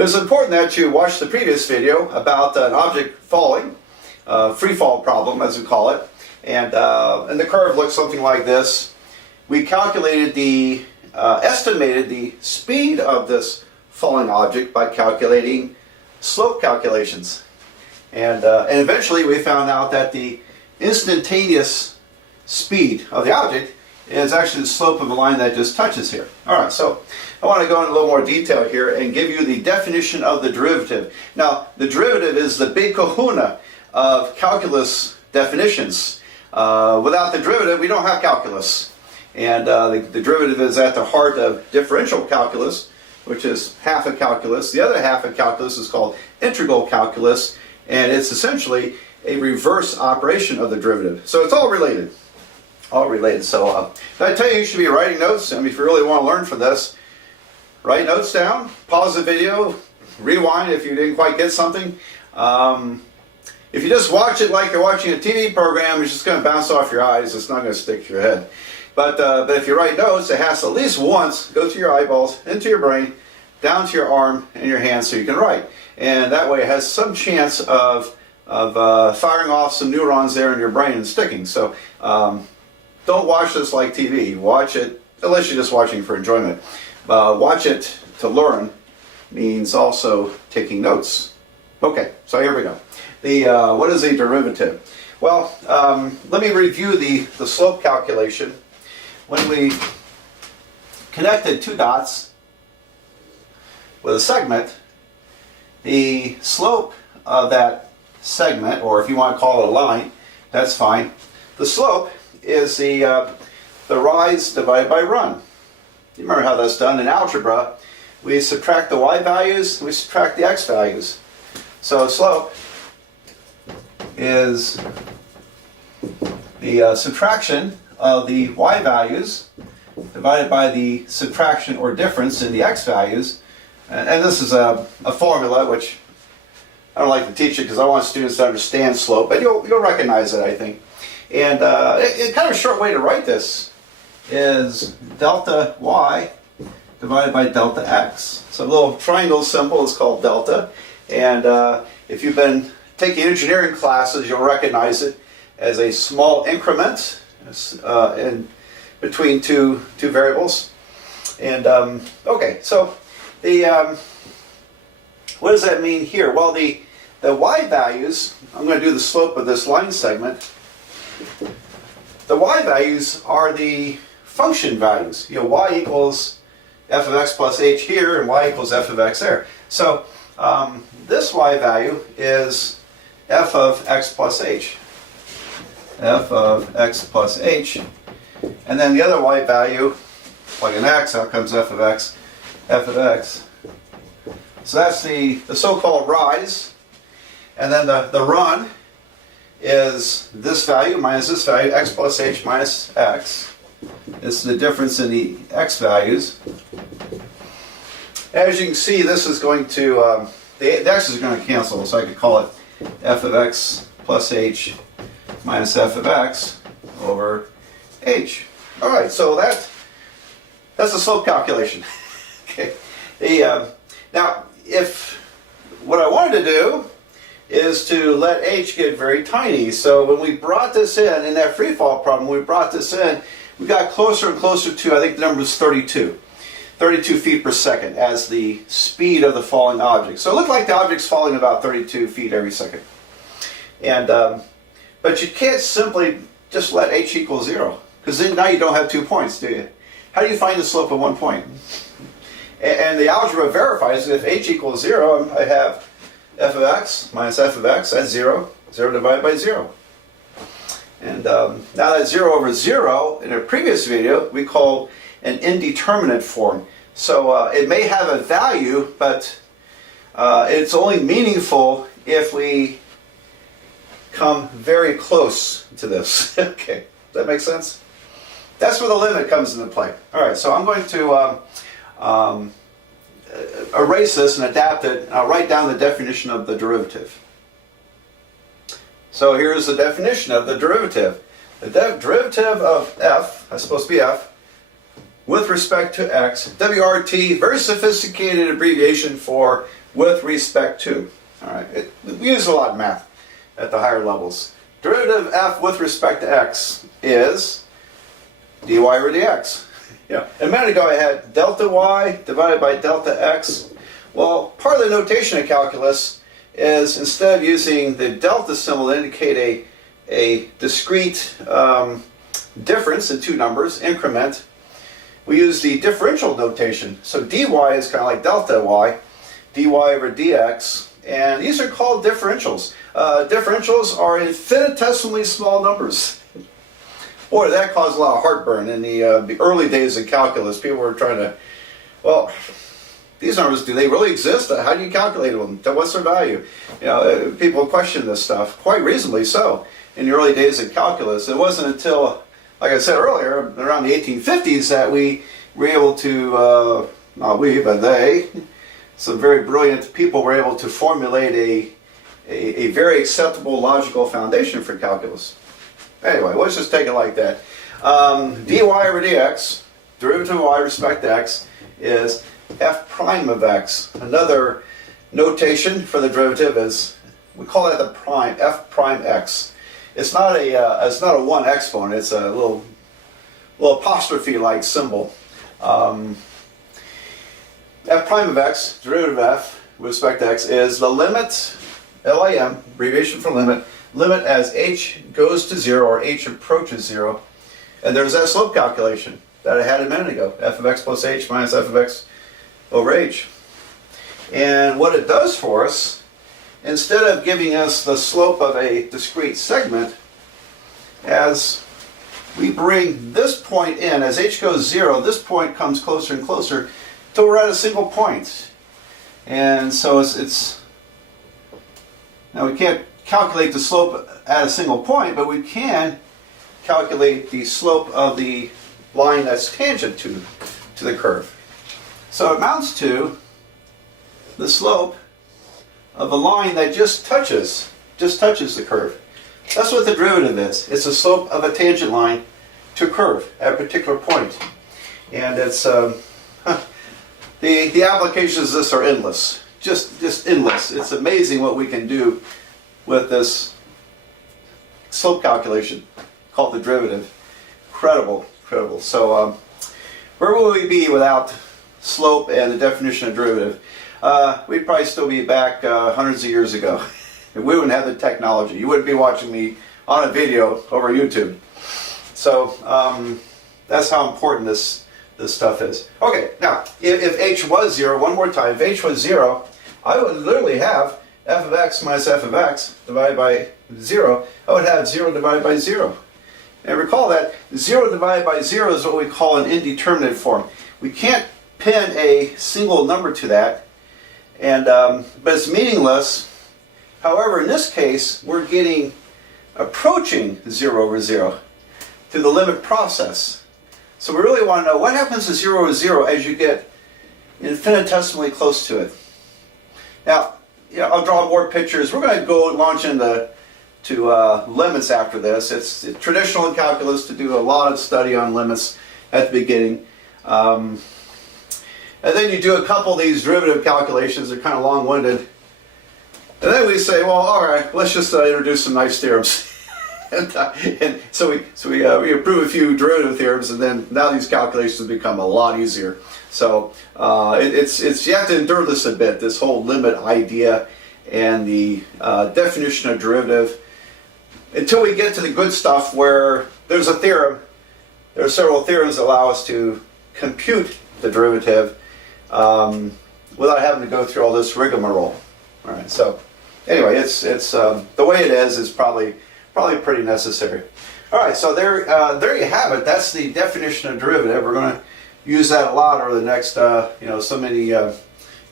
It was important that you watch the previous video about an object falling, free fall problem as we call it, and the curve looks something like this. We calculated estimated the speed of this falling object by calculating slope calculations, and eventually we found out that the instantaneous speed of the object is actually the slope of a line that just touches here. Alright, so I want to go into a little more detail here and give you the definition of the derivative. Now, the derivative is the big kahuna of calculus definitions. Without the derivative, we don't have calculus. And the derivative is at the heart of differential calculus, which is half of calculus. The other half of calculus is called integral calculus, and it's essentially a reverse operation of the derivative. So it's all related. All related. So I tell you should be writing notes. I mean, if you really want to learn from this, write notes down, pause the video, rewind if you didn't quite get something. If you just watch it like you're watching a TV program, it's just going to bounce off your eyes. It's not going to stick to your head. But if you write notes, it has to at least once go to your eyeballs, into your brain, down to your arm and your hand so you can write. And that way it has some chance of firing off some neurons there in your brain and sticking. So don't watch this like TV. Watch it, unless you're just watching for enjoyment. Watch it to learn means also taking notes. Okay, so here we go. What is a derivative? Well, let me review the slope calculation. When we connected two dots with a segment, the slope of that segment, or if you want to call it a line, that's fine. The slope is the rise divided by run. You remember how that's done in algebra? We subtract the y values, we subtract the x values. So slope is the subtraction of the y values divided by the subtraction or difference in the x values. And this is a formula which I don't like to teach it because I want students to understand slope, but you'll recognize it, I think. And kind of a short way to write this is delta y divided by delta x. So a little triangle symbol is called delta. And if you've been taking engineering classes, you'll recognize it as a small increment in between two variables. And okay, so what does that mean here? Well, the y values, I'm going to do the slope of this line segment. The y values are the function values. You know, y equals f of x plus h here, and y equals f of x there. So this y value is f of x plus h. F of x plus h. And then the other y value, plug in x, out comes f of x, f of x. So that's the so-called rise. And then the run is this value minus this value, x plus h minus x. It's the difference in the x values. As you can see, this is going to, the x is going to cancel, so I could call it f of x plus h minus f of x over h. All right, so that's the slope calculation. Okay. Now, if what I wanted to do is to let h get very tiny, so when we brought this in that free fall problem, we brought this in, we got closer and closer to, I think the number was 32 feet per second as the speed of the falling object. So it looked like the object's falling about 32 feet every second. And but you can't simply just let h equal 0, because then now you don't have 2 points, do you? How do you find the slope of 1 point? And the algebra verifies that if h equals 0, I have f of x minus f of x, that's 0. 0 divided by 0. And now that 0 over 0, in a previous video, we call an indeterminate form. So it may have a value, but it's only meaningful if we come very close to this. Okay, does that make sense? That's where the limit comes into play. All right, so I'm going to erase this and adapt it. I'll write down the definition of the derivative. So here's the definition of the derivative. The derivative of f, that's supposed to be f, with respect to x, WRT, very sophisticated abbreviation for with respect to. All right, we use a lot in math at the higher levels. Derivative of f with respect to x is dy over dx. Yeah. A minute ago I had delta y divided by delta x. Well, part of the notation of calculus is instead of using the delta symbol to indicate a discrete difference in two numbers, increment, we use the differential notation. So dy is kind of like delta y, dy over dx, and these are called differentials. Differentials are infinitesimally small numbers. Boy, that caused a lot of heartburn in the early days of calculus. People were trying to, well, these numbers, do they really exist? How do you calculate them? What's their value? You know, people question this stuff, quite reasonably so, in the early days of calculus. It wasn't until, like I said earlier, around the 1850s that we were able to, not we, but they, some very brilliant people were able to formulate a very acceptable logical foundation for calculus. Anyway, let's just take it like that. Dy over dx, derivative of y with respect to x, is f prime of x. Another notation for the derivative is, we call that the prime, f prime x. It's not a one exponent. It's a little apostrophe-like symbol. F prime of x, derivative of f with respect to x, is the limit, lim, abbreviation for limit as h goes to 0 or h approaches 0. And there's that slope calculation that I had a minute ago, f of x plus h minus f of x over h. And what it does for us, instead of giving us the slope of a discrete segment, as we bring this point in, as h goes 0, this point comes closer and closer till we're at a single point. And so it's now we can't calculate the slope at a single point, but we can calculate the slope of the line that's tangent to the curve. So it amounts to the slope of a line that just touches the curve. That's what the derivative is. It's the slope of a tangent line to a curve at a particular point. And it's the applications of this are endless. Just endless. It's amazing what we can do with this slope calculation called the derivative. Incredible. So where will we be without slope and the definition of derivative? We'd probably still be back hundreds of years ago. We wouldn't have the technology. You wouldn't be watching me on a video over YouTube. So that's how important this stuff is. Okay, now if h was 0, one more time, if h was 0, I would literally have f of x minus f of x divided by 0. I would have 0 divided by 0. And recall that 0 divided by 0 is what we call an indeterminate form. We can't pin a single number to that, and but it's meaningless. However, in this case, we're approaching 0 over 0 through the limit process. So we really want to know what happens to 0 over 0 as you get infinitesimally close to it. Now, I'll draw more pictures. We're going to go launch into limits after this. It's traditional in calculus to do a lot of study on limits at the beginning. And then you do a couple of these derivative calculations. They're kind of long-winded. And then we say, well, all right, let's just introduce some nice theorems. and so we approve a few derivative theorems, and then now these calculations become a lot easier. So it's you have to endure this a bit, this whole limit idea and the definition of derivative, until we get to the good stuff where there's a theorem. There are several theorems that allow us to compute the derivative without having to go through all this rigmarole. All right. So anyway, it's the way it is probably pretty necessary. All right. So there you have it. That's the definition of derivative. We're going to use that a lot over the next so many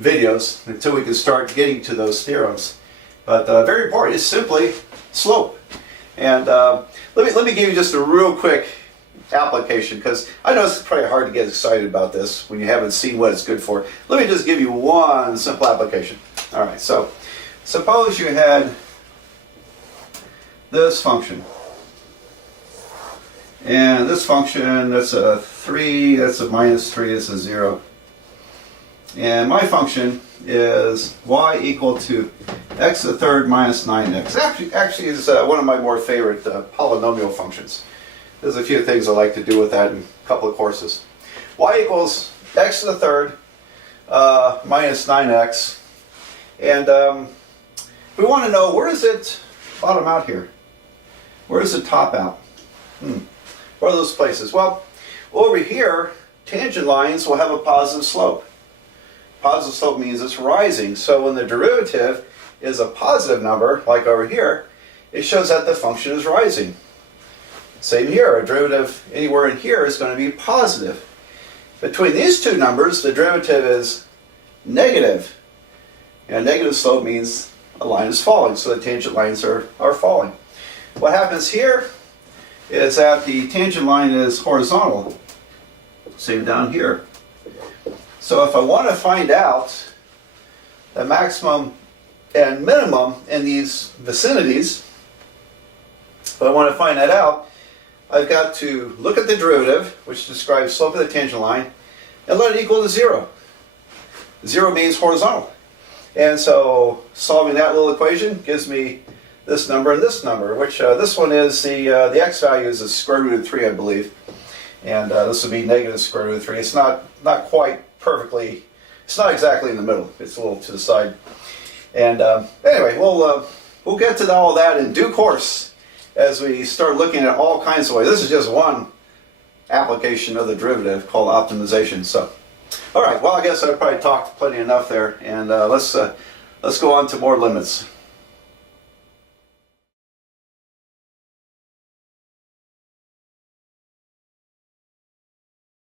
videos until we can start getting to those theorems. But very important. It's simply slope. And let me give you just a real quick application, because I know it's probably hard to get excited about this when you haven't seen what it's good for. Let me just give you one simple application. All right, so suppose you had this function, and this function, that's a 3, that's a minus 3, that's a 0. And my function is y equal to x to the third minus 9x. Actually is one of my more favorite polynomial functions. There's a few things I like to do with that in a couple of courses. Y equals x to the third minus 9x. And we want to know, where does it bottom out here? Where does it top out? Where are those places? Well, over here, tangent lines will have a positive slope. Positive slope means it's rising. So when the derivative is a positive number, like over here, it shows that the function is rising. Same here, a derivative anywhere in here is going to be positive. Between these two numbers, the derivative is negative. And negative slope means a line is falling, so the tangent lines are falling. What happens here is that the tangent line is horizontal. Same down here. So if I want to find out the maximum and minimum in these vicinities, if I want to find that out, I've got to look at the derivative, which describes slope of the tangent line, and let it equal to 0. 0 means horizontal. And so solving that little equation gives me this number and this number, which this one is the x value is the square root of 3, I believe. And this would be negative square root of 3. It's not quite perfectly, it's not exactly in the middle. It's a little to the side. And anyway, we'll get to all that in due course as we start looking at all kinds of ways. This is just one application of the derivative called optimization. So, all right, well, I guess I probably talked plenty enough there, and let's go on to more limits.